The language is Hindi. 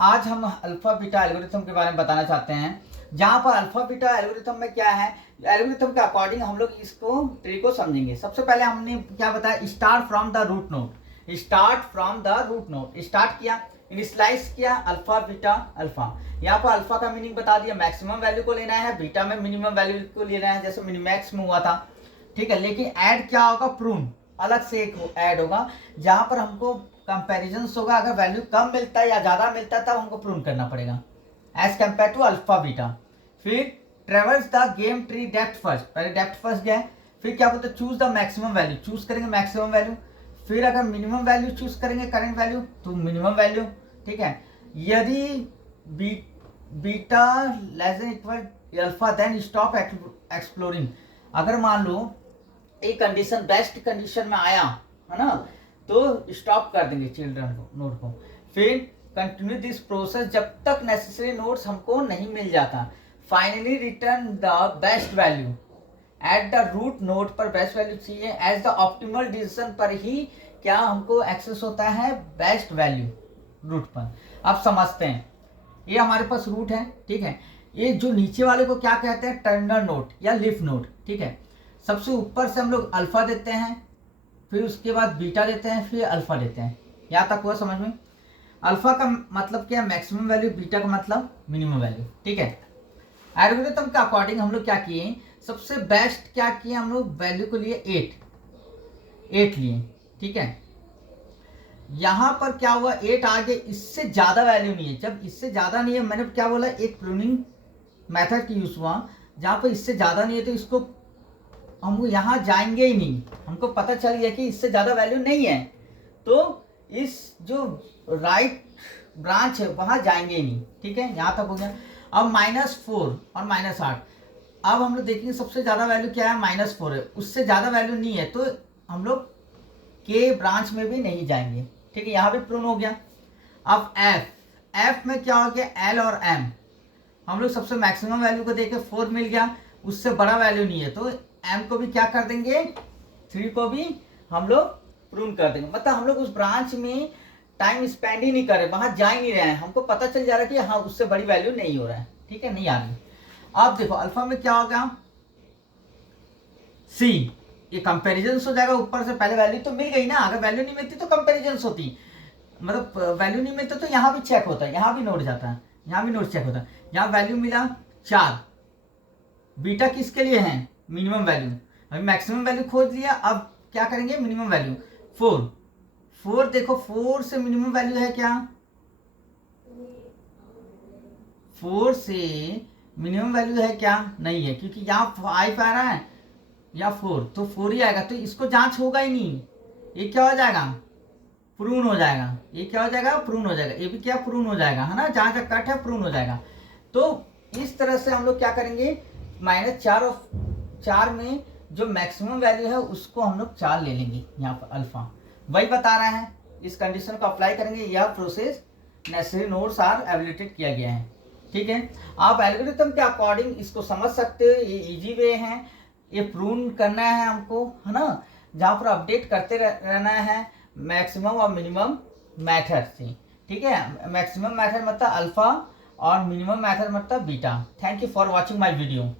आज हम अल्फा बीटा एल्गोरिथम के बारे में बताना चाहते हैं। जहाँ पर अल्फा बीटा एल्गोरिथम में क्या है, एल्गोरिथम के अकॉर्डिंग हम लोग इसको ट्री को समझेंगे। सबसे पहले हमने क्या बताया, start from the root node. Start from the root node, start किया, इनिशियलाइज किया अल्फा बीटा अल्फा। यहाँ पर अल्फा का मीनिंग बता दिया, मैक्सिमम वैल्यू को लेना है, बीटा में मिनिमम वैल्यू को लेना है, जैसे मिनिमैक्स में हुआ था। ठीक है, लेकिन ऐड क्या होगा, प्रून अलग से एक ऐड होगा, जहां पर हमको कंपैरिजन होगा। अगर वैल्यू कम मिलता है या ज्यादा मिलता है तब हमको प्रून करना पड़ेगा, as compare to alpha beta. फिर travels the game tree depth first, पहले डेप्थ फर्स्ट गए। फिर क्या बोलते हैं, choose the maximum value, choose करेंगे मैक्सिमम वैल्यू। फिर अगर मिनिमम वैल्यू चूज करेंगे करंट वैल्यू तो मिनिमम वैल्यू। ठीक है, यदि beta less than equal alpha then stop exploring. अगर मान लो एक कंडीशन बेस्ट कंडीशन में आया है ना, तो स्टॉप कर देंगे चिल्ड्रन को, नोड को। फिर कंटिन्यू दिस प्रोसेस जब तक नेसेसरी नोड्स हमको नहीं मिल जाता। Finally return the best value at the root node पर बेस्ट वैल्यू चाहिए, एज द ऑप्टिमल डिसीजन पर ही क्या हमको एक्सेस होता है, बेस्ट वैल्यू रूट पर। अब समझते हैं, ये हमारे पास रूट है। ठीक है, ये जो नीचे वाले को क्या कहते हैं, टर्मिनल नोड या लीफ नोड। ठीक है, सबसे ऊपर से हम लोग अल्फा देते हैं, फिर उसके बाद बीटा देते हैं, फिर अल्फा देते हैं। यहाँ तक हुआ समझ में। अल्फा का मतलब क्या है, मैक्सिमम वैल्यू, बीटा का मतलब मिनिमम वैल्यू। ठीक है, एल्गोरिथम के अकॉर्डिंग हम लोग क्या किए, सबसे बेस्ट क्या किए हम लोग, वैल्यू को लिए 8 लिए। ठीक है, यहाँ पर क्या हुआ, 8 आ गए, इससे ज्यादा वैल्यू नहीं है। जब इससे ज्यादा नहीं है, मैंने क्या बोला, एक प्रूनिंग मेथड की यूज हुआ, जहाँ पर इससे ज्यादा नहीं है तो इसको हम यहाँ जाएंगे ही नहीं। हमको पता चल गया कि इससे ज़्यादा वैल्यू नहीं है, तो इस जो राइट ब्रांच है वहाँ जाएंगे ही नहीं। ठीक है, यहाँ तक हो गया। अब -4 और -8, अब हम लोग देखेंगे सबसे ज़्यादा वैल्यू क्या है, -4 है, उससे ज़्यादा वैल्यू नहीं है, तो हम लोग के ब्रांच में भी नहीं जाएंगे। ठीक है, यहाँ भी प्रून हो गया। अब एफ में क्या हो गया, एल और एम। हम लोग सबसे मैक्सिमम वैल्यू को देखे 4 मिल गया, उससे बड़ा वैल्यू नहीं है, तो एम को भी क्या कर देंगे, 3 को भी हम लोग प्रून कर देंगे। मतलब हम लोग उस ब्रांच में टाइम स्पेंड ही नहीं कर रहे, वहां जा ही नहीं रहे हैं, हमको पता चल जा रहा है कि हाँ उससे बड़ी वैल्यू नहीं हो रहा है। ठीक है, नहीं आ रही। अब देखो अल्फा में क्या होगा, सी, ये कंपेरिजन हो जाएगा। ऊपर से पहले वैल्यू तो मिल गई ना, अगर वैल्यू नहीं मिलती तो कंपेरिजन होती, मतलब वैल्यू नहीं मिलता तो यहाँ भी चेक होता है, यहाँ भी नोट जाता है, यहाँ भी नोट चेक होता है। यहाँ वैल्यू मिला 4, बीटा किसके लिए है, मिनिमम वैल्यू। अभी मैक्सिमम वैल्यू खोज लिया, अब क्या करेंगे, मिनिमम वैल्यू 4। देखो 4 से मिनिमम वैल्यू है क्या, 4 से मिनिमम वैल्यू है क्या, नहीं है, क्योंकि यहाँ 5 आ रहा है या 4, तो 4 ही आएगा, तो इसको जांच होगा ही नहीं। ये क्या हो जाएगा, प्रून हो जाएगा। ये क्या हो जाएगा, प्रून हो जाएगा। ये भी क्या, प्रून हो जाएगा, है ना, जहाँ तक कट है प्रून हो जाएगा। तो इस तरह से हम लोग क्या करेंगे, -4 और 4 में जो मैक्सिमम वैल्यू है उसको हम लोग 4 ले लेंगे। यहाँ पर अल्फा वही बता रहे हैं, इस कंडीशन को अप्लाई करेंगे, यह प्रोसेस नेसेसरी नोड्स आर एवेलेटेड किया गया है। ठीक है, आप एल्गोरिथम के अकॉर्डिंग इसको समझ सकते हो, ये इजी वे है, ये प्रून करना है हमको, है ना, जहाँ पर अपडेट करते रहना है मैक्सिमम और मिनिमम मैथड से। ठीक है, मैक्सिमम मैथड मतलब अल्फा और मिनिमम मैथड मतलब beta. Thank you for watching my video.